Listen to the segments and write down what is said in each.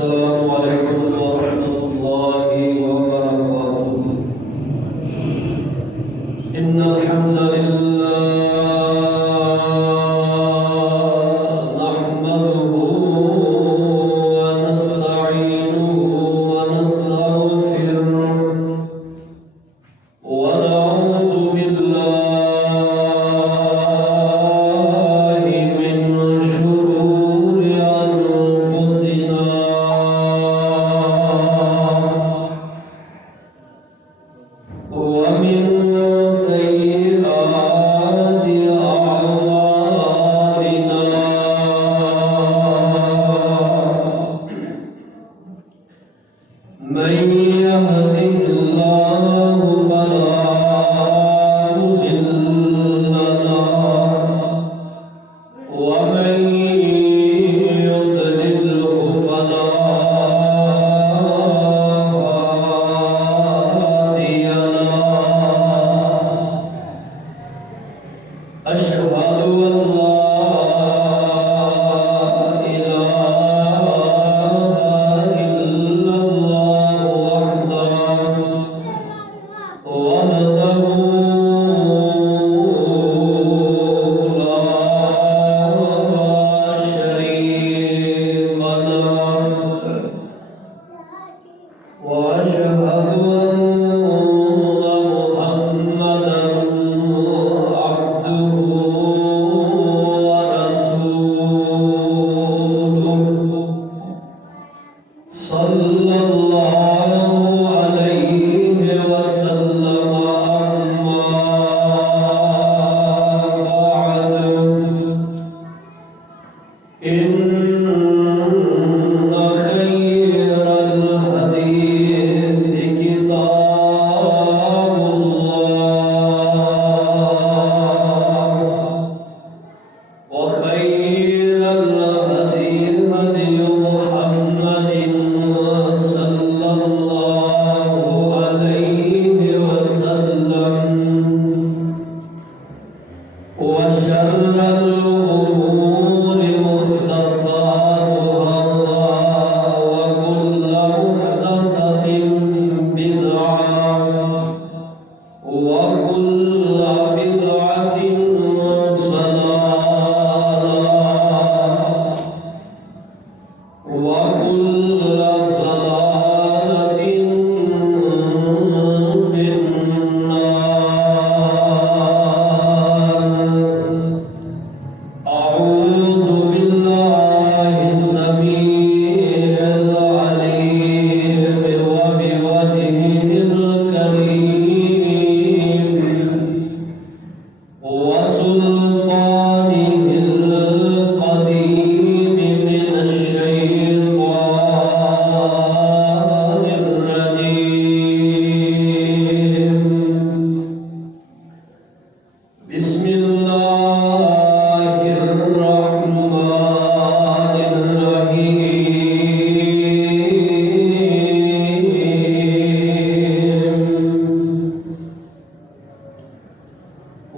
السلام عليكم ورحمة الله وبركاته. إن الحمد لله نحمده ونستعينه ونستغفره ونعوذ بالله من شرور أنفسنا ومن سيئات أعمالنا. من يهده الله فلا مضل له ومن يضلله فلا هادي له. أشهد أن لا إله إلا الله وحده لا شريك له. وأشهد أن محمدا عبده ورسوله صلى الله عليه وسلم. أما بعد إن خير الحديث كتاب الله وخير الهدي هدي محمد صلى الله عليه وسلم. وشر الأمور محدثاتها وكل محدثة بدعة وكل بدعة ضلالة وكل ضلالة في النار. أعوذ بالله السميع العليم وبوجهه الكريم وسلطانه القديم من الشيطان الرجيم. بسم الله الرحمن الرحيم.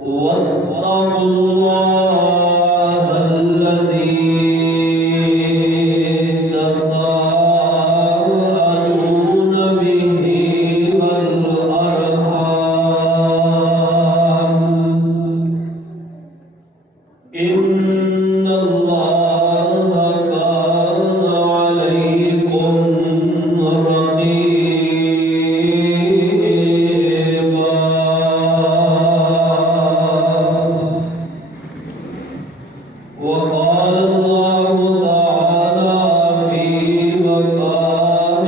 واتقوا الله الذي تساءلون به والأرحام إن الله كان عليكم رقيبا. وقال الله تعالى في مقام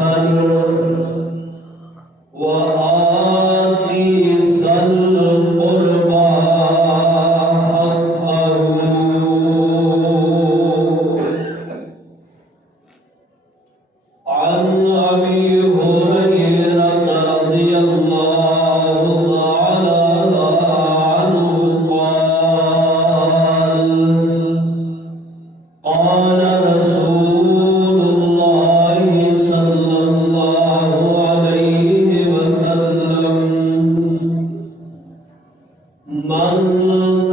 آخر: وآت ذا القربى حقه. عن أبي هريرة رضي الله تعالى عنه قال رسول الله صلى الله عليه وسلم: من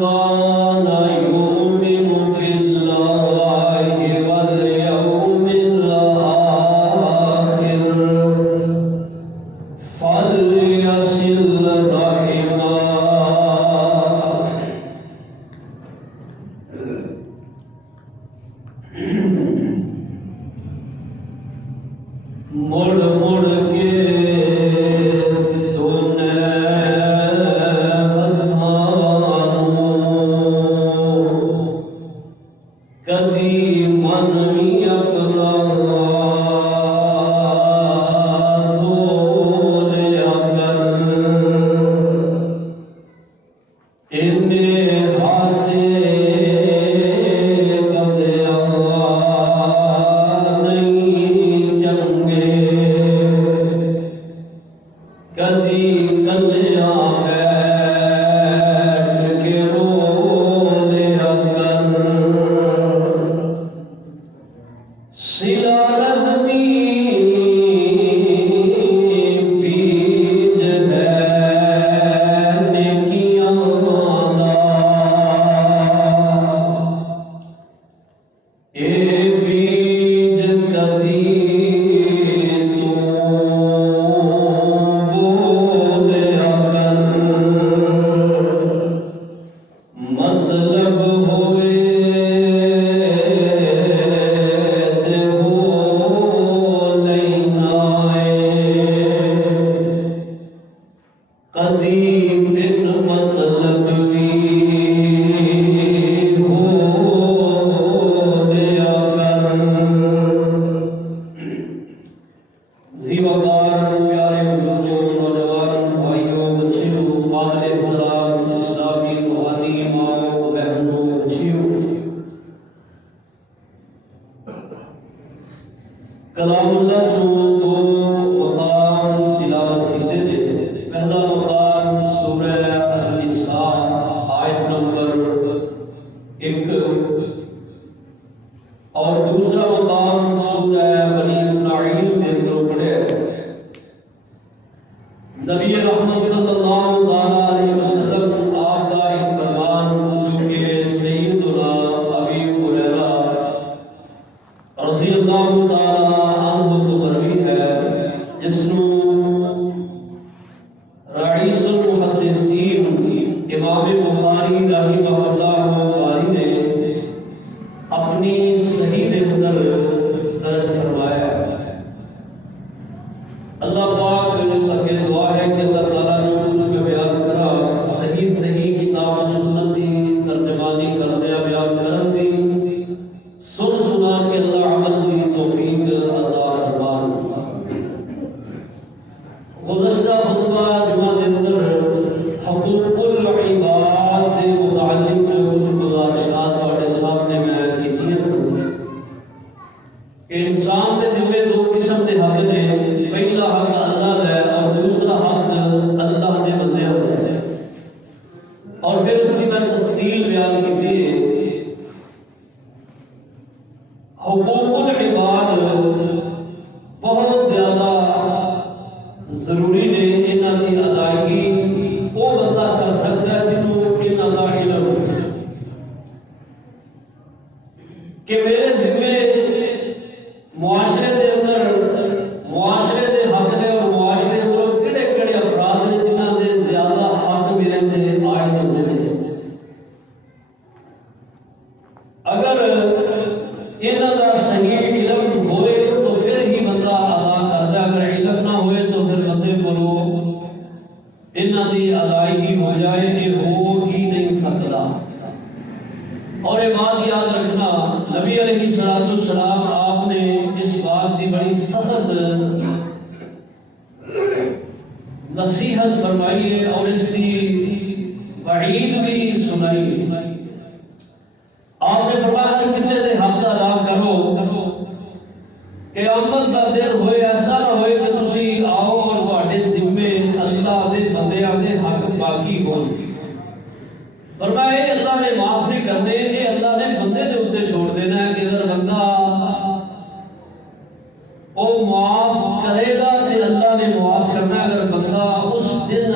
كان يؤمن بالله واليوم کلام اللہ سو دو مقام تلاوت کیتے ہیں. پہلا مقام سورہ النساء آیت نمبر 1 اور دوسرا مقام سورہ بنی اسرائیل کے اندر پڑھے. نبی رحمت صلی اللہ علیہ وسلم آپ کا ایک فرمان جو کہ سیدنا ابی ہریرہ رضی اللہ تعالی رئیس المحدثین امام بخاری رحمہ اللہ تعالی نے اپنی صحیح کے اندر درج فرمایا. اللہ پاک اگے دعا ہے کہ اللہ تعالیٰ نے کچھ میں بیان کرا صحیح کتاب و سنت کی ترجمانی کرنے بیان کرن دی سن سنا کے اللہ عمل کی توفیق عطا فرمان. گزشتہ خطبہ جمعہ کے اندر حقوق العباد کے متعلق کچھ گزارشات ہمارے سامنے میں کی ہیں کہ انسان کے ذمے دو قسم کے حق نے. پہلا حق اللہ ہے اور دوسرا حق اللہ نے بندے ہوتے ہیں. اور پھر اس کی میں تفصیل بیان کی تھی. حقوق العباد بہت زیادہ ضروری نے. انہاں کی ادائیگی وہ بندہ کر سکتا ہے جنہوں انہاں کا علم کہ میرے ذمے معاشرے کے اندر معاشرے کے حق نے اور معاشرے کو کہڑے کہڑے افراد نے جنہاں کے زیادہ حق میرے تے عائد ہوتے ہیں. اگر انہاں کا صحیح علم ہوئے تو پھر ہی بندہ ادا کرتا ہے. اگر علم نہ ہوئے تو پھر بندے کو انہاں کی ادائیگی ہو جائے یہ ہو ہی نہیں سکتا. اور یہ بات یاد رکھنا نبی علیہ السلام آپ نے اس بات کی بڑی سخت نصیحت فرمائی ہے اور اس کی وعید بھی سنائی. آپ نے فرمایا کہ کسی نے حق ادا کرو قیامت کا دن ہوئے ایسا نہ ہوئے کہ تسی آؤ اور تواڈے ذمے اللہ دے بندیاں دے حق باقی ہون. فرمایا یہ اللہ نے معاف نہیں کرنے یہ اللہ نے بندے دے اوتے چھوڑ دینا ہے کہ اگر بندہ وہ معاف کرے گا تو اللہ نے معاف کرنا ہے. اگر بندہ اس دن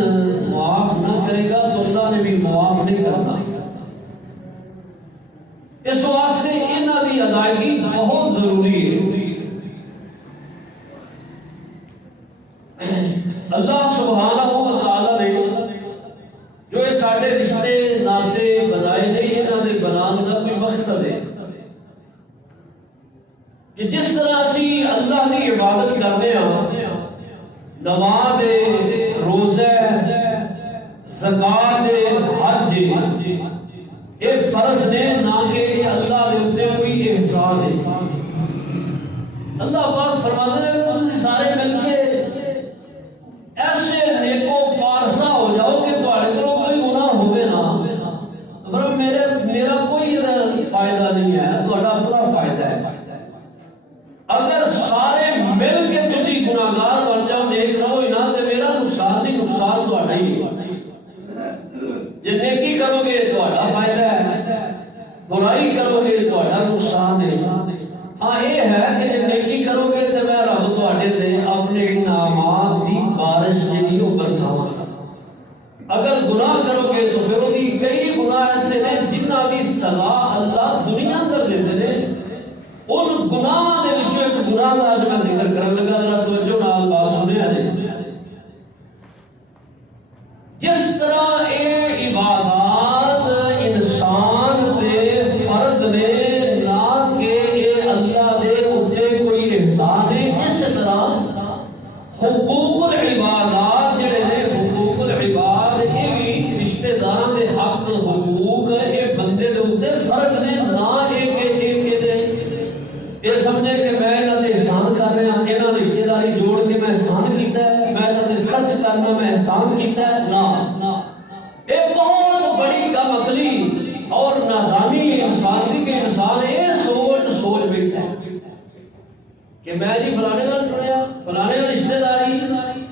معاف نہ کرے گا تو اللہ نے بھی معاف نہیں کرنا. اس واسطے انہاں دی ادائیگی بہت ضروری ہے. اللہ سبحانہ و تعالی نے جو یہ سارے رشتے ناطے بنائے نے انہاں دے بنان کا کوئی مقصد ہے کہ جس طرح اسی اللہ کی عبادت کرنے ہاں نماز روزہ زکات حج یہ فرض نے نہ کہ اللہ دے اوتے کوئی احسان ہے. اللہ پاک فرماتے ہیں کہ تم سارے مل کے ایسے نیکو پارسا ہو جاؤ کہ تہاڈے کول کوئی گناہ ہوے نہ. مطلب میرا کوئی فائدہ نہیں ہے تہاڈا اپنا فائدہ ہے. اگر سارے مل کے تسی گناہگار بن جاؤ نیک رہو ہی نہ تے میرا نقصان نہیں نقصان تہاڈا ہی. جے نیکی کرو گے تہاڈا فائدہ ہے برائی کرو گے تہاڈا نقصان ہے. ہاں یہ ہے کہ جے نیکی کرو گے تے میں رب تہاڈے تے اپنے انعامات دی بارش نہیں برساواں. اگر گناہ کرو گے تو پھر وہ کئی گناہ ایسے ہیں جنہاں دی سزا اللہ دنیا اندر دیندے نے. ان گناہاں دے وچوں ایک گناہ دا اج میں ذکر کرن لگا ذرا توجہ نال بات سنیا جی. جس طرح یہ عبادات انسان تے فرض نے نہ کہ یہ اللہ دے اوتے کوئی احسان ہے اس طرح حقوق العبادات جڑے نے حقوق العباد یہ بھی ایک بہت بڑی کم عقلی اور نادانی انسان کی کہ انسان یہ سوچ بیٹھا ہے کہ میں جی فلانے نال جڑیا، فلانے نال رشتہ داری،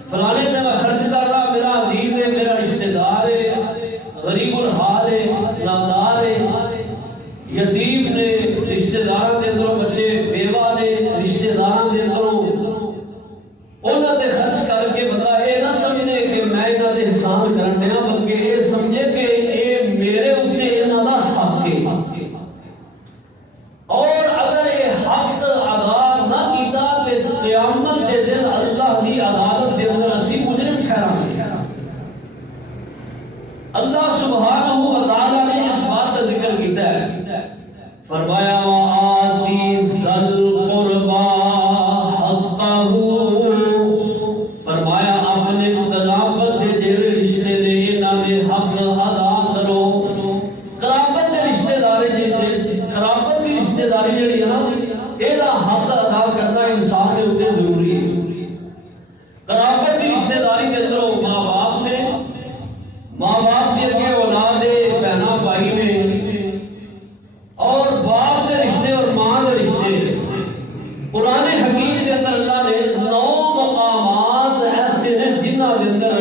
فلانے تے میں خرچ کر رہا، میرا عزیز ہے، میرا رشتہ دار ہے، غریب الحال ہے، نادار ہے، یتیم نے، رشتہ دار دے اندروں بچے بیوہ نے، رشتہ دار دے اندروں انہاں تے خرچ کر کے بتا یہ نہ سمجھے کہ میں انہاں دے احسان کرنا، بلکہ یہ سمجھے کہ یہ میرے اوتے انہاں دا حق ہے، اور اگر یہ حق ادا نہ کیتا تے قیامت دے دن اللہ دی عدالت دے اندر اسی مجرم ٹھہرانگے۔ اللہ سبحانہ و تعالی نے اس بات کا ذکر کیتا ہے، فرمایا وآتی ذل قربا حقہ، فرمایا اپنے قرابت دے جڑے رشتے نے انہاں دے حق ادا کرو۔ قرابت دے رشتے داری قرابت کی رشتے داری جڑی ہے نا یہ حق ادا کرنا انسان کے اوپر ضروری ہے۔ قرابت کی رشتے داری کے اندر ماں باپ نے، ماں باپ کے اگے اولاد بہنا بھائی نے، اور باپ کے رشتے اور ماں کے رشتے۔ قرآن حکیم کے اندر اللہ نے 9 مقامات ایسے ہیں جنہ کے اندر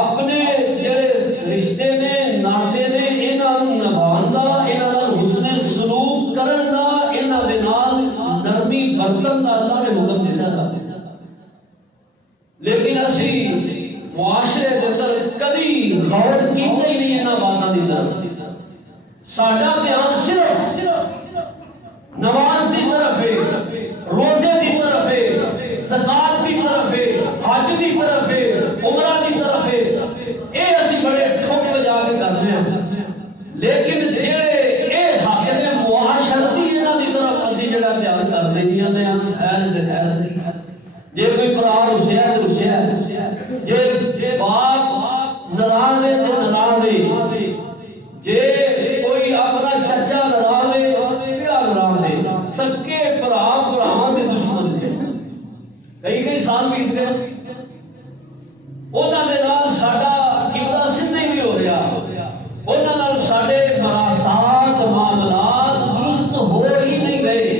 اپنے جڑے رشتے نے، ناطے نے، انہاں نوں نبھان دا، انہاں نال حسن سلوک کرن دا، انہاں دے نال نرمی برتن دا اللہ نے حکم دیتا سب۔ لیکن اسی معاشرے کے اندر کبھی غور کیتا ہی نہیں انہاں باتاں دی طرف۔ ساڈا دھیان صرف نماز کی طرف ہے، روزے کی طرف ہے، زکات کی طرف ہے، حج کی طرف ہے، عمرہ کی طرف ہے، یہ اسی بڑے ٹھوک بجا کے کرتے ہیں۔ لیکن جڑے یہ حق نے معاشرتی انہاں دی طرف اسی جڑا دھیان کرتے نہیں ہیں، خیر تے خیر صحیح، جے کوئی بھرا رسیا تے رسیا، جے باپ ناراض ہے تے ناراض ہے، جے کوئی اپنا چچا ناراض ہے کیا ناراض ہے، سکے بھرا بھراواں دے دشمن نے، کئی سال بیت گئے، انہاں دے نال ساڈا قبلہ سدھا ہی نہیں ہو رہا، انہاں نال ساڈے مراسات معاملات درست ہو ہی نہیں رہے۔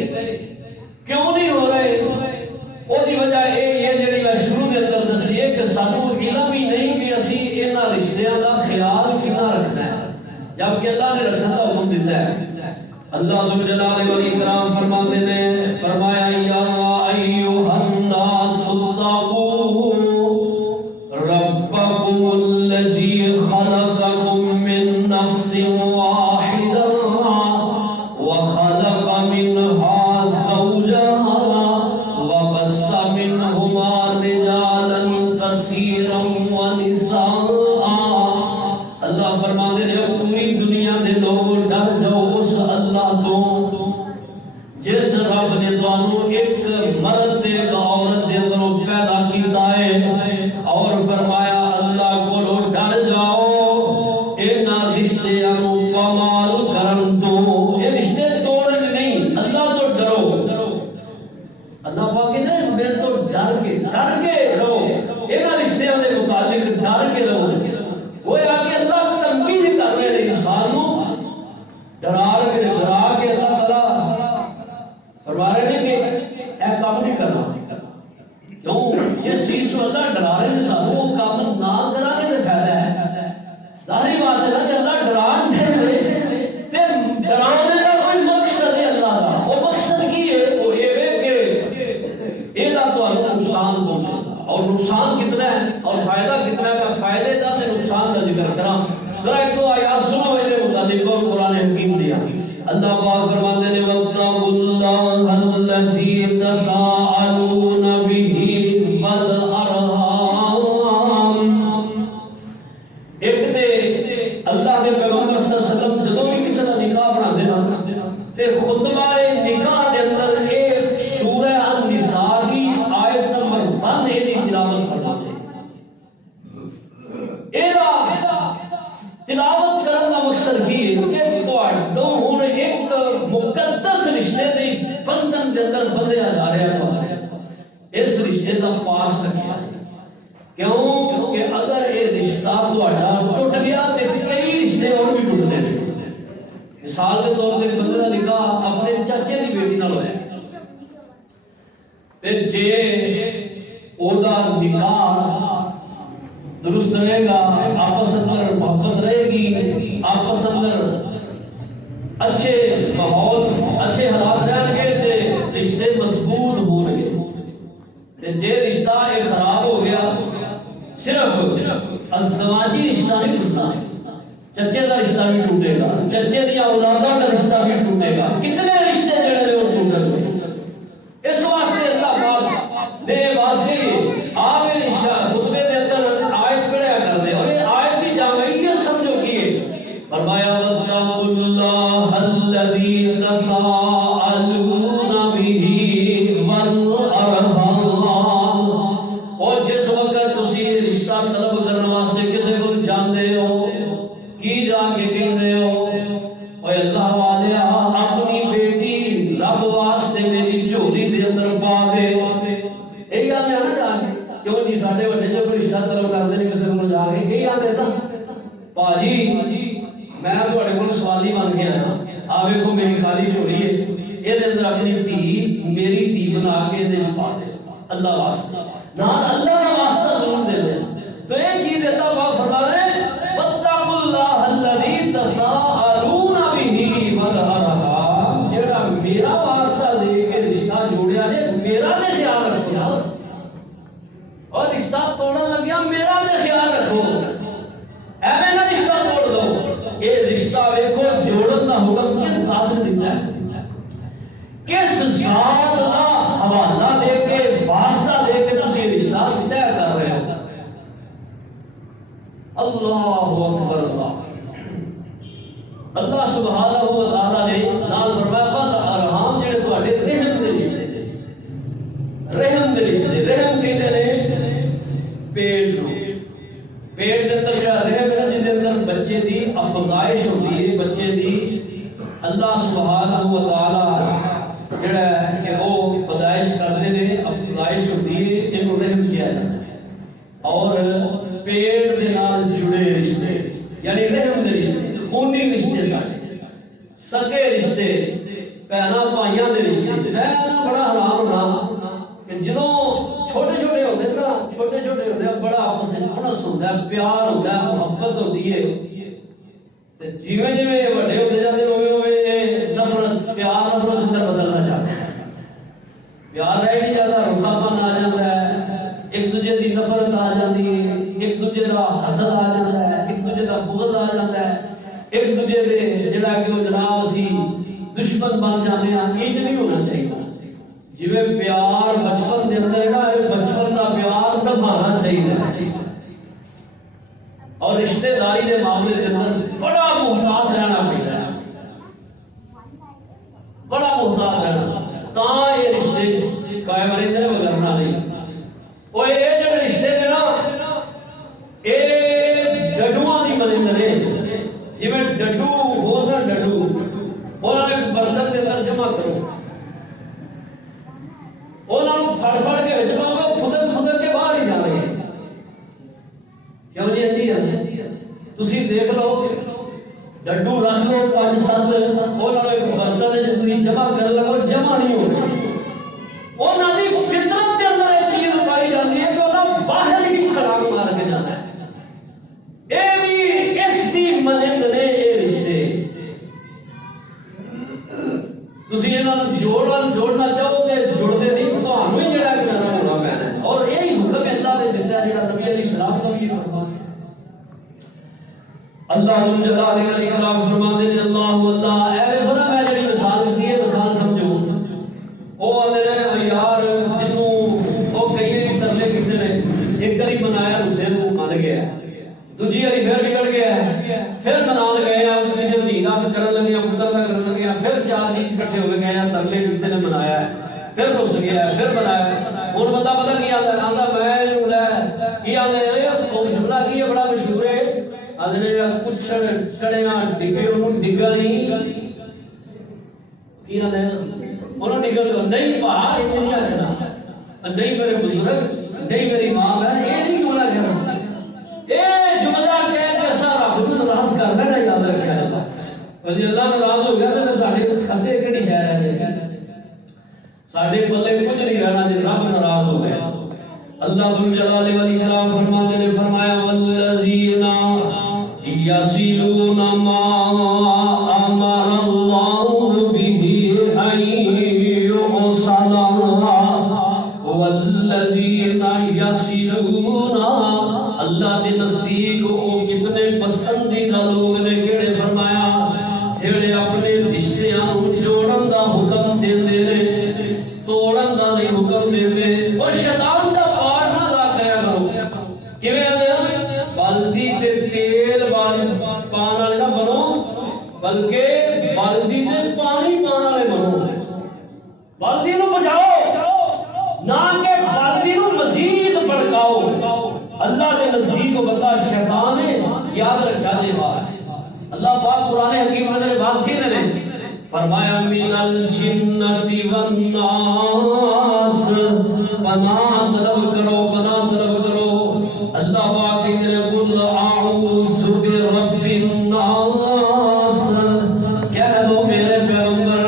کیوں نہیں ہو رہے؟ وہ دی وجہ یہ جڑی میں شروع کے اندر دسی ہے کہ سانوں علم ہی نہیں کہ اسی انہاں رشتیاں دا خیال کنا رکھنا ہے، جبکہ اللہ نے رکھنے کا حکم دیتا ہے۔ اللہ ذو جلال و اکرام فرماتے ہیں، فرمایا یا ایھا الناس اتقوا ربکم الذی خلقکم من نفس واحدہ وخلق منها زوجها وبث منہما رجالا کثیرا ونساء۔ اللہ فرماتے ہیں پوری دنیا دے لوگ ڈر جاؤ اس اللہ تو جس رب نے تانوں ایک مرد تے ایک عورت دے اندروں پیدا کیتا ہے، اور فرمایا اللہ کو ڈر جاؤ، انہاں رشتیاں نوں کمال کرن تو، یہ رشتے توڑن نہیں، اللہ تو ڈرو۔ اللہ پاک کہتے ہیں میرے تو ڈر کے رہو، انہاں رشتیاں دے متعلق ڈر کے رہو۔ وہ آگے اللہ تنبیہ کر رہے ہیں انسان کو ڈرا کے اللہ تعالیٰ فرما رہے ہیں کہ اے کام نہیں کرنا۔ کیوں؟ جس چیز کو اللہ ڈرا رہے ہیں سانوں وہ کام نہ کرانے کا فائدہ ہے۔ ظاہری بات ہے نا کہ اللہ ڈران دے تے ڈرانے کا کوئی مقصد ہے اللہ کا، وہ مقصد کی ہے وہ یہ ہے کہ یہ تو نقصان پہنچے گا، اور نقصان کتنا ہے اور فائدہ کتنا ہے، فائدے کا تے نقصان کا ذکر کرا۔ ذرا ایک تو آیات سنو میرے متعلق اور قرآن حکیم دیا۔ اللہ پاک فرماتے ہیں وَاتَّقُوا اللَّهَ الَّذِي تَسَاءَلُونَ بِهِ وَالْأَرْحَامَ۔ ایک تے اللہ کے پیغمبر صلی اللہ علیہ وسلم جدوں بھی کسی کا نکاح بناتے نا تے خطبہ نکاح دے اندر ایک سورہ النساء کی آیت نمبر 1 دی تلاوت فرماتے ہیں۔ تلاوت کرنے کا مقصد کی ہے کہ تواڈوں ہن ایک مقدس رشتے دی بندھن دے اندر بندھیا جا رہا ہے، اس رشتے کا پاس رکھیا۔ کیوں کہ اگر یہ رشتہ تہاڈا ٹوٹ مثال کے طور پہ بندے کا نکاح اپنے چاچے کی بیٹی نال ہویا تے جے اودا نکاح درست رہے گا، آپس اندر محبت رہے گی، آپس اندر اچھے ماحول اچھے حالات رہن گے تے رشتے مضبوط ہون گے۔ تے جے رشتہ یہ خراب ہو گیا، صرف ازدواجی رشتہ نہیں ٹوٹتا، چچے کا رشتہ بھی ٹوٹے گا، چچے دیا اولادوں کا رشتہ بھی ٹوٹے گا، کتنے رشتے جڑے وہ ٹوٹن گے۔ اس واسطے اللہ پاک نے یہ بات کہی، آپ خطبے کے اندر آیت پڑھیا کر دے، اور یہ آیت کی جامعیت سمجھو کیے، فرمایا وَاتَّقُوا اللَّهَ الَّذِي تَسَاءَلُونَ بِهِ وَالْأَرْحَامَ۔ اور جس وقت تسی رشتہ طلب کرنے واسطے کسی کو جاندے ہو، کی جا کے کہندے ہو، اے اللہ والیا اپنی بیٹی رب واسطے میری جھولی دے اندر پا دے۔ یہی آنے آنا جا کے کیوں جی ساڈے وڈے جو رشتہ طلب کرتے ہیں کسی کو جا کے یہی آنے نا پاجی میں تھوڑے کو سوالی بن کے آیا، آ ویکھو میری خالی جھولی ہے، یہ اندر اپنی دھی میری دھی بنا کے یہ پا دے اللہ واسطے، نہ اللہ کا واسطہ ضرور دے دے۔ تو یہ چیز اللہ پاک فرما رہے ہیں وَاتَّقُوا اللَّهَ الَّذِي تَسَاءَلُونَ بِهِ وَالْأَرْحَامَ، جڑا میرا واسطہ دے کے رشتہ جوڑیا جے میرا تے خیال رکھو نا، اور رشتہ توڑن لگیا میرا تے خیال رکھو، ایویں نہ رشتہ توڑ دو۔ یہ رشتہ ویکھو جوڑن دا حکم کس ذات نے دیتا ہے، کس ذات دا حوالہ دے کے واسطہ دے کے تسی رشتہ طے کر رہے ہو۔ اللہ اکبر اللہ، اللہ سبحانہ و تعالی نے نال فرمایا ارحام جڑے تواڈے رحم دے رشتے، رحم دے رشتے، رحم کہندے نے پیٹ نو، پیٹ دے اندر جڑا رحم ہے جس دے اندر بچے دی افزائش ہوتی ہے، بچے دی اللہ سبحانہ و تعالی جڑا ہے کہ وہ پیدائش کرتے نے، افزائش ہوتی ہے، انہوں رحم کیا جاتا ہے۔ اور پیٹ دے نال جڑے رشتے یعنی رحم دے رشتے، خونی رشتے، سگے رشتے، بہناں بھائیاں دے رشتے، میں بڑا حیران ہونا کہ جدوں چھوٹے چھوٹے ہوتے نا، چھوٹے چھوٹے ہوتے بڑا آپس میں انس ہوتا ہے، پیار ہوتا ہے، محبت ہوتی ہے، جیویں جیویں بڑے ہوتے جاتے ہوئے نفرت پیار نفرت اندر بدلنا چاہتے ہیں، پیار رہ نہیں جاتا، رکاپن آ جاتا ہے، ایک دوسرے کی نفرت آ جاتی ہے، ایک دوسرے کا حسد آ جاتا ہے، ایک دوسرے کا بغض آ جاتا ہے، ایک دوسرے کے جڑا کہ وہ جناب اسی دشمن بن جاتے ہیں۔ یہ نہیں ہونا چاہیے، جویں پیار بچپن کے اندر ہے نا، بچپن کا پیار نبھانا چاہیے، اور رشتے داری کے معاملے کے اندر بڑا محتاط رہنا پڑتا ہے، بڑا محتاط رہنا، تاں یہ رشتے قائم رہتے ہیں، بگڑنا نہیں۔ وہ یہ جو رشتے نے نا یہ ڈڈواں دی مانند نے، جویں ڈڈو ہو نا، ڈڈو انہوں نے برتن کے اندر جمع کرو، انہوں پھڑ پھڑ کے وچ پاؤ، پھدن پھدن کے باہر ہی جا رہے ہیں، کیوں نہیں آتی ہے؟ تسی دیکھ لو ڈڈو رکھ لو 5-7 انہوں نے برتن جتنی جمع کر لو جمع نہیں ہو رہی، انہوں نے فطرت کے اندر ایک چیز پائی جاتی ہے کہ انہوں باہر ہی چھڑانگ مار کے جانا ہے۔ اے بھی اس کی مانند نے یہ رشتے، تسی انہوں جوڑنا چاہو تے جڑتے نہیں، تمہیں ہی جڑا کہ نظر ہونا پینا ہے، اور یہی حکم اللہ نے دیتا ہے جڑا نبی علیہ السلام کا بھی فرمان ہے۔ اللہ جلالہ علیہ السلام فرماتے ہیں اللہ اے بنا میں جڑی مثال دی ہے مثال سمجھو، او میرے یار جنوں او کئی ترلے کیتے نے، ایک کری بنایا حسین کو مان گیا، دوجی والی پھر بگڑ گیا، پھر منال گئے کسی دھینا کرن لگے، پتر کا کرن لگے، پھر 4 دن اکٹھے ہو گئے، ترلے کیتے نے بنایا، پھر رس گیا، پھر بنایا، ہن بندہ پتہ کی آتا ہے، آتا میں جڑا کی آتے او جملہ کی بڑا مشہور ہے، آدھے کچھ چڑیاں ڈگے انہوں ڈگا نہیں کی آدھے انہوں ڈگا تو نہیں پہا، یہ نہیں آخنا، نہیں میرے بزرگ، نہیں میری ماں بہن، یہ نہیں جملہ کہنا، یہ جملہ کہہ کے سارا حضور راز کرنا نہ یاد رکھا جاتا، جی اللہ ناراض ہو گیا تو پھر سارے کھاتے کہڑی شہ رہ جائے سارے پلے کچھ نہیں رہنا جی رب ناراض ہو گیا اللہ ذوالجلال والاکرام فرماتے نے فرمایا والذین یصلون ما امر اللہ بہ ان یوصل والذین یصلون اللہ کے نزدیک وہ کتنے پسندیدہ لوگ نے کہڑے فرمایا جڑے اپنے رشتیاں جوڑن دا حکم دیندے نے توڑن دا نہیں حکم دیندے اور شیطان دا پار نہ لا کریا کرو کیویں آدھے بلدی تے تیل پان والے نہ بنو بلکہ بلدی تے پانی پان والے بنو بلدی نو بچاؤ نہ کہ بلدی نو مزید بھڑکاؤ اللہ کے نزدیک کو بتا شیطان ہے یاد رکھا جائے بات اللہ پاک قرآن حکیم میں نے بات کی نے فرمایا من الجنت والناس پناہ طلب کرو اللہ پاک نے قل اعوذ برب الناس کہہ دو میرے پیغمبر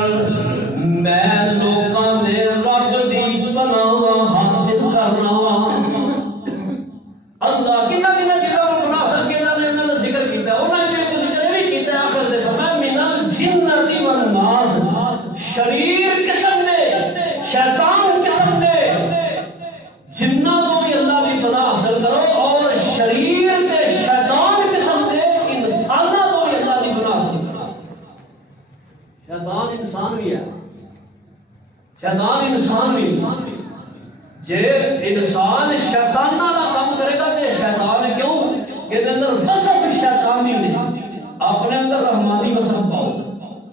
میں لوکاں دے رب دی پناہ حاصل کرنا اللہ کنا جگہ پر بنا سکے انہوں نے ذکر کیتا ہے انہوں نے ذکر بھی کیتا ہے آخر دے فرمایا من الجنت والناس شریر قسم دے شیطان قسم دے جنہ تو بھی اللہ بھی پناہ حاصل کرو اور شریر دے شیطان قسم دے انسانہ تو بھی اللہ بھی پناہ حاصل کرو شیطان انسان بھی ہے شیطان انسان بھی جے انسان شیطان والا کام کرے گا تو شیطان کیوں کہ اندر وصف شیطانی نے اپنے اندر رحمانی وصف پاؤ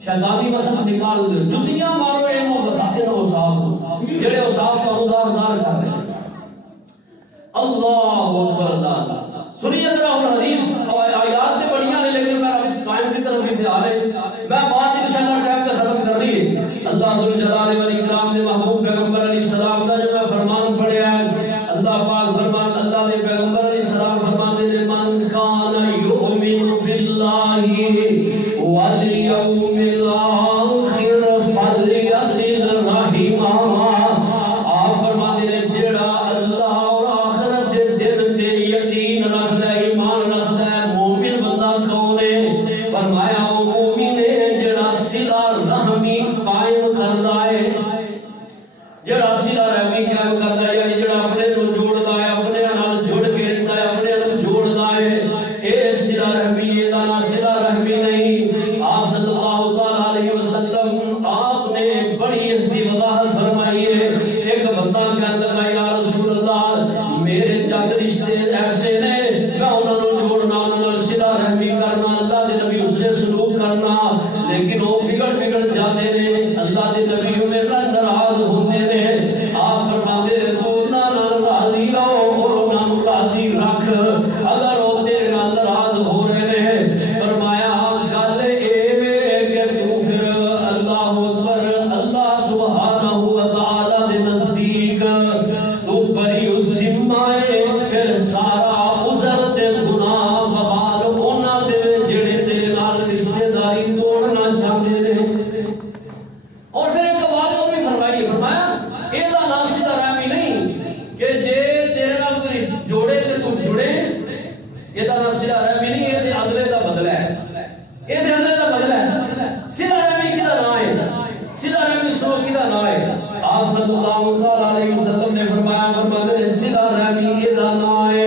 شیطانی وصف نکال دے جتیاں مارو انہوں وصاف جڑے وصاف کا دار کر رہے ہیں اللہ اکبر اللہ سنیے ذرا ہن حدیث آیات تے بڑیاں نے لیکن میں ٹائم کی طرف بھی دھیان ہے میں بات انشاءاللہ ٹائم کا ختم کر رہی ہے اللہ ذوالجلال والاکرام نے محبوب پیغمبر علیہ السلام کا جو میں فرمان پڑھیا ہے اللہ پاک فرمان اللہ نے پیغمبر علیہ السلام فرماتے ہیں من کان یؤمن باللہ والیوم الاخر فلیصل رحمہ آپ فرماتے ہیں جڑا اللہ اور آخرت دے دن تے یقین رکھدا ہے ایمان رکھدا ہے مومن بندہ کون ہے فرمایا وہ مومن ہے جڑا صلہ رحمی قائم کردا ہے جڑا صلہ رحمی قائم کردا ہے یعنی جڑا اپنے نوں جوڑدا ہے اپنے نال جڑ کے رہندا ہے اپنے نوں جوڑدا ہے اے صلہ رحمی دا نا صلہ رحمی نہیں آپ صلی اللہ تعالی علیہ وسلم آپ نے بڑی اس کی وضاحت فرمائی ہے ایک بندہ کہنے لگا یا رسول اللہ میرے چند رشتے ایسے نے میں انہوں نے جوڑنا انہوں نے صلہ رحمی کرنا اللہ دے نبی اس نے سلوک کرنا لیکن وہ بگڑ جاتے نے اللہ دے نبی انہیں ناراض ہوتے نے آپ فرماتے ہیں تو انہوں راضی رہو اور انہوں راضی رکھ اگر وہ تیرے ناراض ہو رہے ہیں فرمایا گل اے کہ تو پھر اللہ اکبر اللہ سبحانہ و تعالی دے نزدیک تو بری ذمہ پھر سارا عذر تے گناہ وبال ہونا دے جڑے تیرے نال رشتہ داری توڑنا چاہتے نے اور پھر ایک بات اور بھی فرمایا اے دا نام صلہ رحمی نہیں کہ جے تیرے نال کوئی جوڑے تے تو جڑے اے دا نام صلہ رحمی نہیں اے تے عدلے دا بدلہ ہے اے تے عدلے دا بدلہ ہے صلہ رحمی کدا نام ہے صلہ رحمی سو کدا نام ہے آپ صلی اللہ علیہ وسلم نے فرمایا صلہ رحمی اے دا نام ہے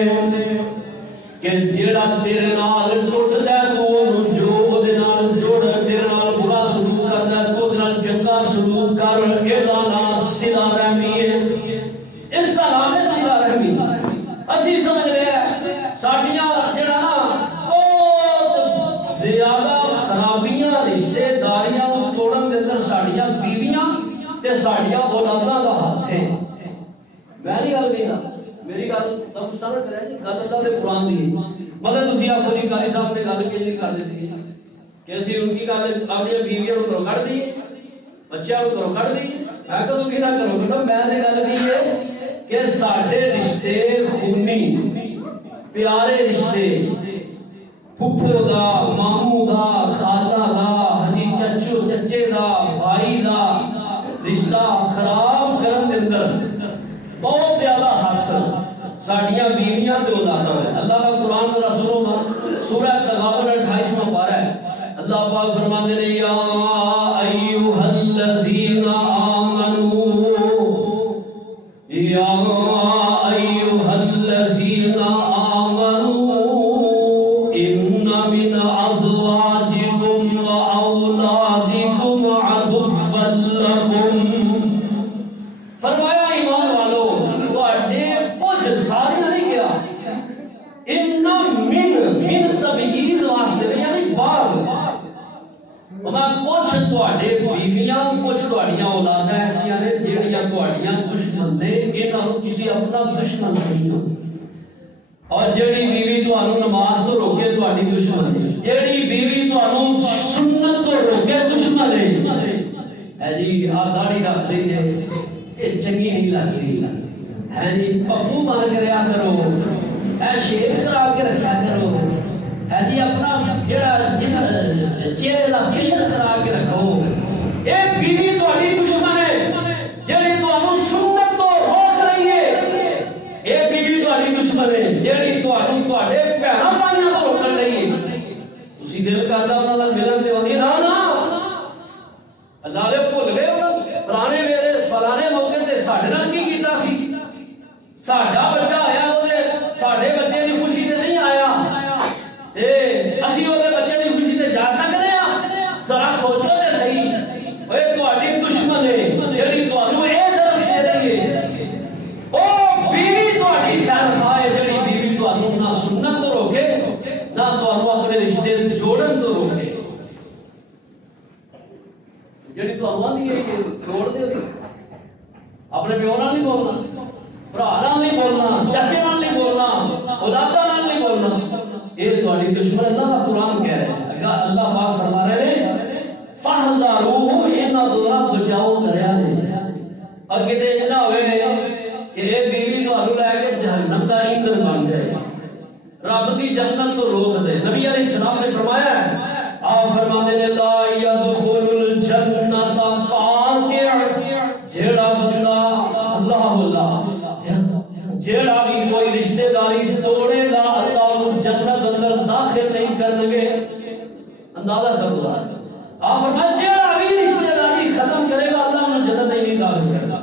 کہ جیڑا تیرے نال ٹوٹدا ہے تو اونوں جو دے نال جوڑ تیرے نال برا سلوک کردا ہے تو دے نال چنگا سلوک کر اے دا نام صلہ رحمی ہے اس کا نام ہے صلہ رحمی اسی سمجھ رہے ہیں ساڈیاں جڑا نا بہت زیادہ خرابیاں رشتے داریاں نوں توڑن دے اندر ساڈیاں بیویاں تے ساڈیاں اولاداں دا ہاتھ ہے میں نہیں گل کہنا میری گل تم سمجھ رہے جی گل اللہ دے قرآن دی مگر تسی آکھو جی قاری صاحب نے گل کیوں نہیں کر دیتی ہے کہ اسی ان کی گل اپنی بیویاں نوں گھروں کڈ دیے بچیاں نوں گھروں کڈ دیے میں کدوں کی نہ کروں کہ میں نے گل کی ہے کہ ساڈے رشتے خونی پیارے رشتے پھپھو دا ماموں دا خالہ دا چچو چچے دا بھائی دا رشتہ خراب کرن دے اندر بہت زیادہ ہاتھ ساڈیاں بیویاں تے اولاداں ہے۔ اللہ کا قرآن اور رسولوں کا سورہ تغابن 28واں پارہ ہے۔ اللہ پاک فرماتے ہیں یا ایھا الذین آمنوا یا ایھا الذین آمنوا ان من ازواجکم و اولادکم عدوا لکم۔ فرمایا ایمان والو تواڈے کچھ سارے نہیں گیا ان من تبعیض واسطے یعنی بعض کچھ تواڈے بیویاں کچھ تواڈیاں اولاداں ایسیاں نے جہڑیاں تواڈیاں دشمن نے انہاں نوں کسی اپنا دشمن سمجھو اور جہڑی بیوی تانوں نماز تو روکے تواڈی دشمن ہے جہڑی بیوی تانوں سنت تو روکے دشمن ہے جی آ داڑھی رکھ رہی ہے یہ چنگی نہیں لگ رہی ہے جی پپو بن کریا کرو اے شیو کرا کے رکھا کرو ہے جی اپنا جڑا جس چہرے کا فیشن کرا کے رکھو یہ بیوی تہاڈی دشمن ہے جڑی تانوں سنت تو روک رہی ہے یہ بیوی تہاڈی دشمن ہے جڑی تانوں تہاڈے بھیڑاں بھائیاں تو روکن رہی ہے تسی دل کردا انہاں نال ملن تے ودی نہ اللہ دے بھول گئے پرانے میرے فلانے موقع تے ساڈے نال کی کیتا سی ساڈا بچہ آیا ساڈے بچے دی خوشی تے نہیں آیا اسی وہ بچے کی خوشی سے جا سکتے ہیں ذرا سوچو تے صحیح اوے تہاڈی دشمن ہے جڑی تانوں اے درس دے رہی ہے او بیوی تہاڈی خیر خواہ ہے جڑی بیوی تانوں نہ سنت تو روکے نہ تانوں اپنے رشتے جوڑن تو روکے جڑی تانوں آندی ہے کہ جوڑ دے اپنے پیو نال نہیں بولنا بھرا نال نہیں بولنا چچے نال نہیں بولنا اولاداں نال نہیں بولنا یہ تہاڈی دشمن اللہ کا قرآن کہہ رہے ہیں اللہ پاک فرما رہے ہیں فاحذروہ انہاں دورا بچاؤ کریا ہے اگے تے نہ ہوئے کہ اے بیوی تہانوں لے کے جہنم دا ایندھن بن جائے رب دی جنت تو روک دے نبی علیہ السلام نے فرمایا ہے آپ فرماتے ہیں لا يدخل الجنت قاطع جیڑا بندہ اللہ جیڑا بھی کوئی رشتہ داری توڑے گا اللہ انہوں جنت اندر داخل نہیں کرنے گے اندازہ کرو آپ فرمائیں جیڑا بھی رشتہ داری ختم کرے گا اللہ انہوں جنت نہیں داخل کرے گا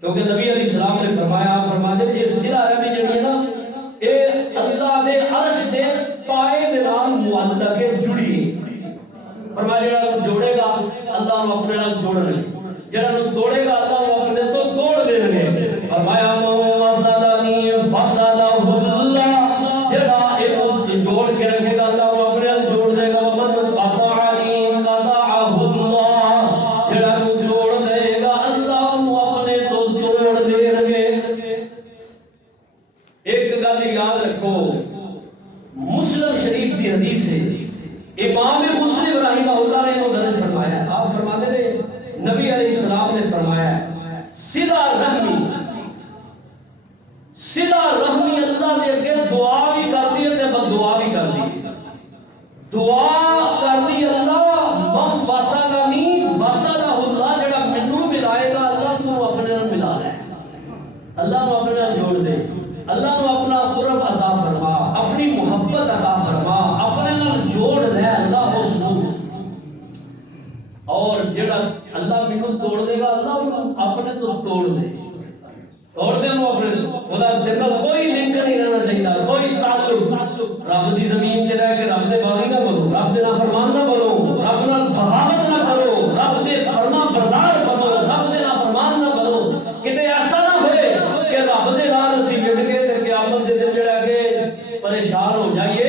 کیونکہ نبی علیہ السلام نے فرمایا آپ فرماتے ہیں یہ صلہ رحمی جڑی ہے نا یہ اللہ دے عرش دے پائے دے نال معلق ہے جڑی فرمایا جیڑا جوڑے گا اللہ انہوں اپنے نال جوڑ رہے جیڑا توڑے گا اللہ انہوں اپنے تو توڑ دے رہے فرمایا جوڑ کے رکھے گا اللہ وہ اپنے جوڑ دے گا ومن قطعنی قطعہ اللہ جڑا کو جوڑ دے گا اللہ وہ اپنے تو توڑ دے رہے ایک گل یاد رکھو مسلم شریف کی حدیث ہے امام مسلم رحمہ اللہ نے وہ درج فرمایا آپ فرماتے ہیں نبی علیہ السلام نے فرمایا صلہ رحمی اللہ دے اگے دعا بھی کر دی تے بد دعا بھی کر دی دعا کر دی اللہ من وصلنی وصلہ اللہ جڑا مینوں ملائے گا اللہ تو اپنے نال ملا لے اللہ کو اپنے نال جوڑ دے اللہ کو اپنا قرب عطا فرما اپنی محبت عطا فرما اپنے نال جوڑ لے اللہ اس نو اور جڑا اللہ مینوں توڑ دے گا اللہ اپنے تو توڑ دے توڑ دے وہ اپنے خدا دے نال کوئی لنک نہیں رہنا چاہیے کوئی تعلق رب دی زمین تے رہ کے رب دے باغی نہ بنو رب دے نافرمان نہ بنو رب نال بغاوت نہ کرو رب دے فرما بردار بنو رب دے نافرمان نہ بنو کتے ایسا نہ ہوئے کہ رب دے نال اسی مل کے تے قیامت دے دن جڑا کہ پریشان ہو جائیے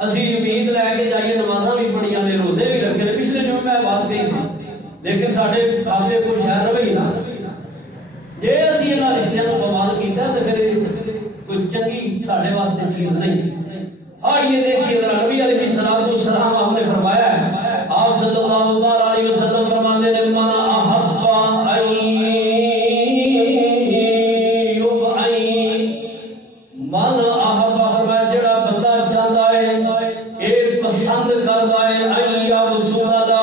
اسی امید لے کے جائیے نمازاں بھی پڑھیاں نے روزے بھی رکھے پچھلے جمعے میں بات کہی سی لیکن ساڈے کھاتے کوئی شہر رہی نہ جے اسی انہاں رشتیاں نوں بمال کیتا تے پھر کوئی چنگی ساڈے واسطے چیز نہیں آئیے دیکھیے ذرا نبی علیہ السلام آپ نے فرمایا ہے آپ صلی اللہ علیہ وسلم فرماتے ہیں من احب من احب فرمایا جڑا بندہ چاہتا ہے اے پسند کرتا ہے ایّا رسول اللہ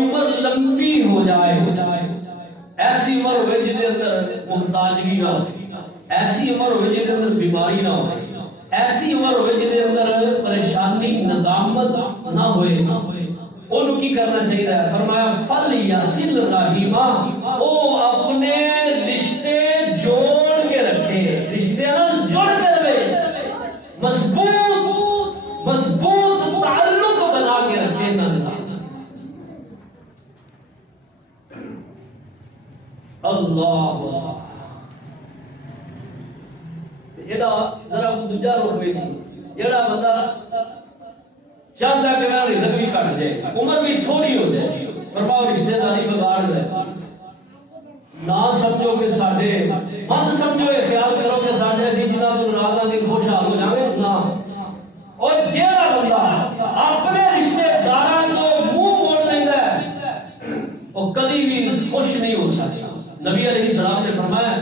عمر لمبی ہو جائے، ایسی عمر ہوئے جن کے اندر محتاجگی نہ ہو، ایسی عمر ہوئے جن کے اندر بیماری نہ ہو، ایسی عمر ہوئے جن کے اندر پریشانی ندامت نہ ہوئے، ان کی کرنا چاہیے۔ فرمایا فل یصل رحیما، او اپنے رشتے جوڑ کے رکھے، رشتے نال جوڑ کے رہے، مضبوط تعلق بنا کے رکھے نہ۔ اللہ یہ ذرا دوجا رخ ویکھی، جڑا بندہ چاہتا کہ میرا رزق بھی کٹ جائے، عمر بھی تھوڑی ہو جائے، پر باؤ رشتے داری بگاڑ لے، نہ سمجھو کہ ساڈے مت سمجھو، یہ خیال کرو کہ ساڈے اسی جنہاں کو ناراض آ کے خوشحال ہو جاوے نہ۔ اور جیڑا بندہ اپنے رشتے داراں تو منہ موڑ لیندا ہے وہ کبھی بھی خوش نہیں ہو سکتا۔ نبی علیہ السلام نے فرمایا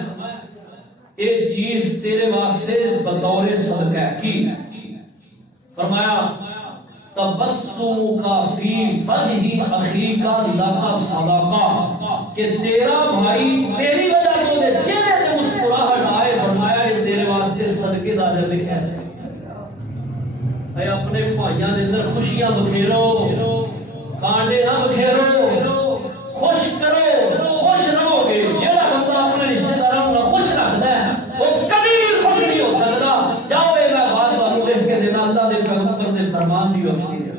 ایک چیز تیرے واسطے بطور صدقہ ہے، کی فرمایا تبسم کا فی وجہ اخیک لہا صدقہ، کہ تیرا بھائی تیری وجہ تو دے چہرے تے مسکراہٹ آئے، فرمایا یہ تیرے واسطے صدقے دا اجر لکھا ہے۔ اے اپنے بھائیاں دے اندر خوشیاں بکھیرو، کانڈے نہ بکھیرو، خوش کرو، خوش رہو گے۔ جیڑا بندہ اپنے رشتے داراں نوں خوش رکھدا ہے وہ کبھی بھی خوش نہیں ہو سکدا۔ جاؤ اے میں بات تانوں لکھ کے دینا، اللہ دے پیغمبر دے فرمان دی بخشی ہے۔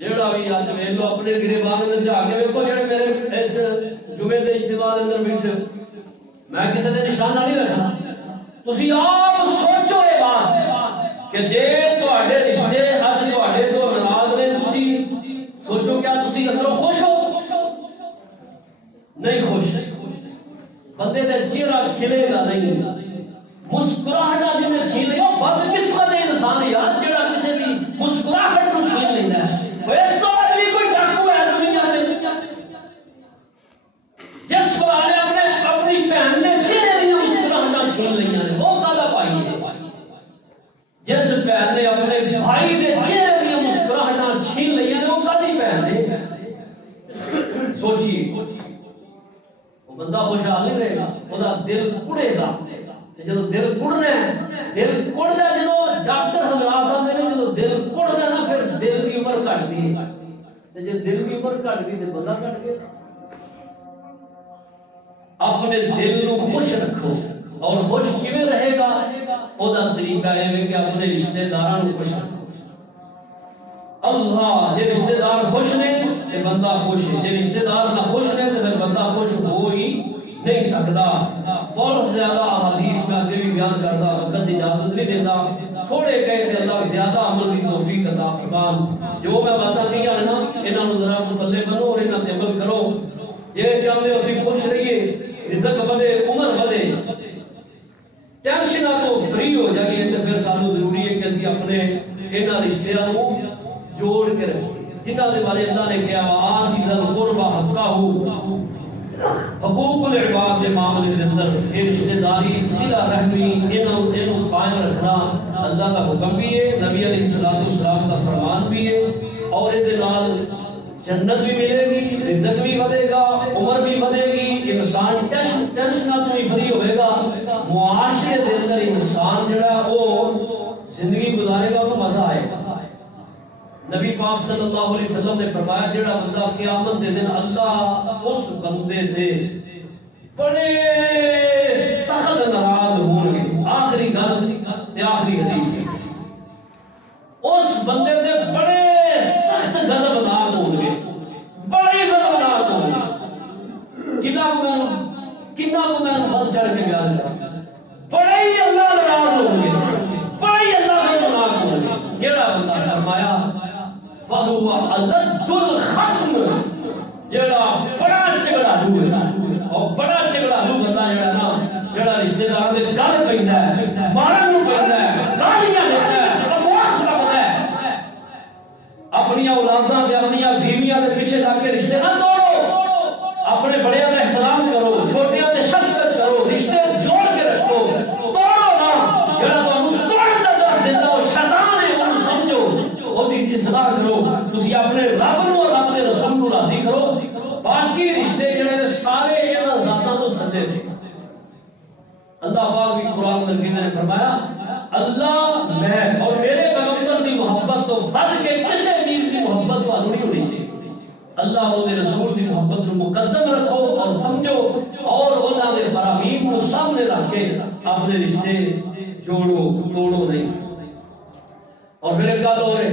جیڑا بھی اج ویکھ لو اپنے گریبان وچ جا کے ویکھو، جڑے میرے اس جمعے دے اجتماع دے اندر بیٹھے، میں کسے دے نشان نہیں رکھنا، تسی آپ سوچو یہ بات کہ جے تواڈے رشتے اج تواڈے تو ناراض نے، تسی سوچو کیا تسی اندروں خوش ہو؟ نہیں خوش، بندے دے چہرہ کھلے گا نہیں، مسکراہٹ جنہیں چھین لیا، بد قسمت انسان یار جڑا کسی دی مسکراہٹ نوں چھین لیندا ہے۔ اس تو اگلی کوئی ڈاکو ہے دنیا میں جس کو اپنی بہن نے چہرے دی مسکراہٹ چھین لیا نے، وہ کالا پائی ہے؟ جس بہن نے اپنے بھائی دے چہرے دی مسکراہٹ چھین لیا نے، وہ کالی بہن ہے؟ سوچیے، وہ بندہ خوشحال نہیں رہے گا، وہ دل کڑے گا۔ جب دل کڑنا ہے، دل کڑنا ہے، جب ڈاکٹر حضرات آتے ہیں جب دل کڑنا نا پھر دل کی عمر کٹ گئی، جب دل کی عمر کٹ گئی تو بندہ کٹ گیا۔ اپنے دل کو خوش رکھو، اور خوش کیویں رہے گا؟ وہ طریقہ ہے کہ اپنے رشتے داراں کو خوش رکھو۔ اللہ جے رشتے دار خوش نہیں تو بندہ خوش ہے، جے رشتے دار نہ خوش نہیں تو پھر بندہ خوش ہو ہی نہیں سکتا۔ بہت زیادہ احادیث میں آگے بھی بیان کرتا، وقت اجازت نہیں دیتا، تھوڑے کہتے اللہ زیادہ عمل کی توفیق عطا فرمان۔ جو میں باتاں نہیں ہے نا انہاں نوں ذرا متلے بنو اور انہاں تے عمل کرو، جے چاہتے ہو اسی خوش رہیے، رزق بدے، عمر بدے، ٹینشناں تو فری ہو جائیے، تو پھر سانوں ضروری ہے کہ اسی اپنے انہاں رشتیاں نوں جوڑ کے رکھیں جنہاں دے بارے اللہ نے کہا آتی ذل قربہ حقہ، حقوق العباد کے معاملے کے اندر یہ رشتہ داری صلہ رحمی انہوں قائم رکھنا اللہ کا حکم بھی ہے، نبی علیہ السلام کا فرمان بھی ہے، اور یہ نال جنت بھی ملے گی، رزق بھی بڑھے گا، عمر بھی بڑھے گی، انسان ٹینشناں تو بھی فری ہوئے گا، معاشرے کے اندر انسان جڑا وہ زندگی گزارے گا تو مزہ آئے گا۔ نبی پاک صلی اللہ علیہ وسلم نے فرمایا جڑا بندہ قیامت دے دن اللہ اس بندے دے بڑے سخت ناراض ہوں گے، آخری گل تے آخری حدیث، اس بندے دے بڑے سخت غضبناک ہوں گے، بڑے غضبناک ہوں گے۔ کنہ کو میں بد چڑھ کے بیان کرا، بڑے ہی اللہ ناراض ہوں گے، بڑے ہی اللہ غضبناک ہوں گے۔ جڑا بندہ فرمایا فہو الد الخصم، جڑا بڑا جھگڑالو ہے، اور بڑا جھگڑالو بندہ جڑا نا جڑا رشتہ دار دے گل پیندا ہے، مارن نوں پیندا ہے، گالیاں دیتا ہے، بکواس کردا ہے، اپنی اولاداں تے اپنی رب نو رب دے رسول نو راضی کرو، باقی رشتے جڑے سارے انہاں ذاتاں تو تھلے نے۔ اللہ پاک بھی قرآن کریم نے فرمایا اللہ میں اور میرے پیغمبر دی محبت تو ود کے کسے چیز کی محبت تو نہیں ہونی چاہیے۔ اللہ اور رسول کی محبت کو مقدم رکھو اور سمجھو اور انہاں دے فرامین کو سامنے رکھ کے اپنے رشتے جوڑو، توڑو نہیں۔ اور پھر ایک گل اور ہے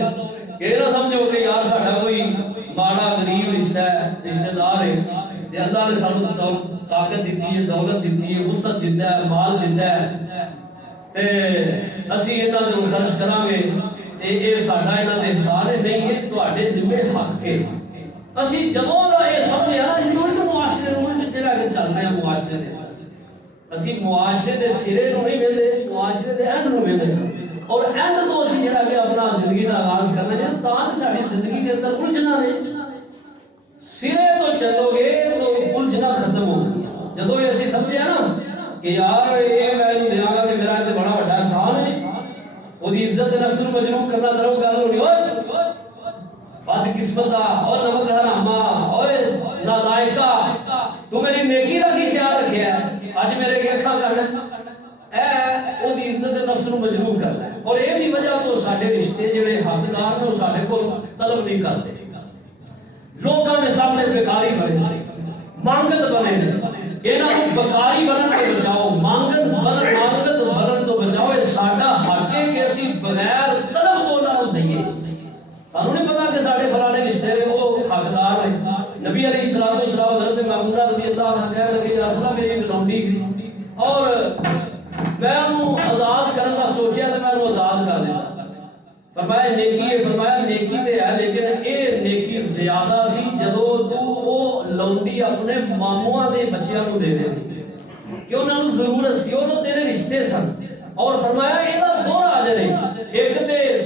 کہ یہ نہ سمجھو کہ یار ساڈا کوئی ماڑا غریب رشتہ دار ہے تے اللہ نے سانو طاقت دیتی ہے، دولت دیتی ہے، وسعت دیتا ہے، مال دیتا ہے تے اسی انہاں تے خرچ کران گے تے اے ساڈا انہاں تے احسان نہیں ہے، تواڈے ذمہ حق ہے۔ اسی جدوں دا یہ سمجھیا نا معاشرے نوں جڑا کہ چل رہا ہے معاشرے دے اسی معاشرے دے سرے نوں نہیں ویندے، معاشرے دے اینڈ نوں ویندے اور اینڈ تو اسی جڑا کہ اپنا زندگی دا آغاز کرنا ہے تاں ساری زندگی دے اندر الجھنا نے سرے تو چلو گے تو الجھنا ختم ہو گیا۔ جدوں یہ اسی سمجھیا نا کہ یار یہ میں دیاں گا کہ میرا تے بڑا بڑا احسان ہے، وہ دی عزت نفس نوں مجروح کرنا درو گل ہونی اوئے بد قسمتا اور نمک حرامہ اور نالائکا تو میری نیکی کا کی خیال رکھیا ہے، اج میرے کے اکھاں کرنا اے او دی عزت نفس نوں مجروح کرنا ہے اور اے دی وجہ تو ساڈے رشتے جڑے حقدار نے ساڈے کول طلب نہیں کرتے، لوکاں دے سامنے بیکاری بنے مانگت بنے انہاں کو بیکاری بنن تو بچاؤ، مانگت بنن تو بچاؤ۔ اے ساڈا حق ہے کہ اسی بغیر طلب تو نہ دئیے، سانوں نہیں پتا کہ ساڈے فلانے رشتے وہ حقدار ہیں۔ نبی علیہ الصلوۃ والسلام حضرت میمونہ رضی اللہ عنہا کہنے لگے یا رسول اللہ میری لونڈی تھی اور میں انہوں آزاد کرنے کا سوچیا تو میں انہوں آزاد کر دیتا، فرمایا نیکی ہے، فرمایا نیکی تے ہے لیکن اے نیکی زیادہ سی جدو تو وہ لونڈی اپنے ماموਆਂ دے بچیاں نوں دے دے کہ انہاں نوں ضرورت سی، وہ تیرے رشتے سن اور فرمایا یہ دو اجر ہے، ایک تے